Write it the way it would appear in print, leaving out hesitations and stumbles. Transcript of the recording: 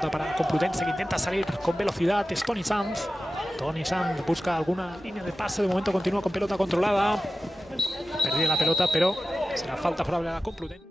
Para Complutense, que intenta salir con velocidad, es Tony Sanz. Tony Sanz busca alguna línea de pase, de momento continúa con pelota controlada. Perdió la pelota, pero será falta favorable a la Complutense.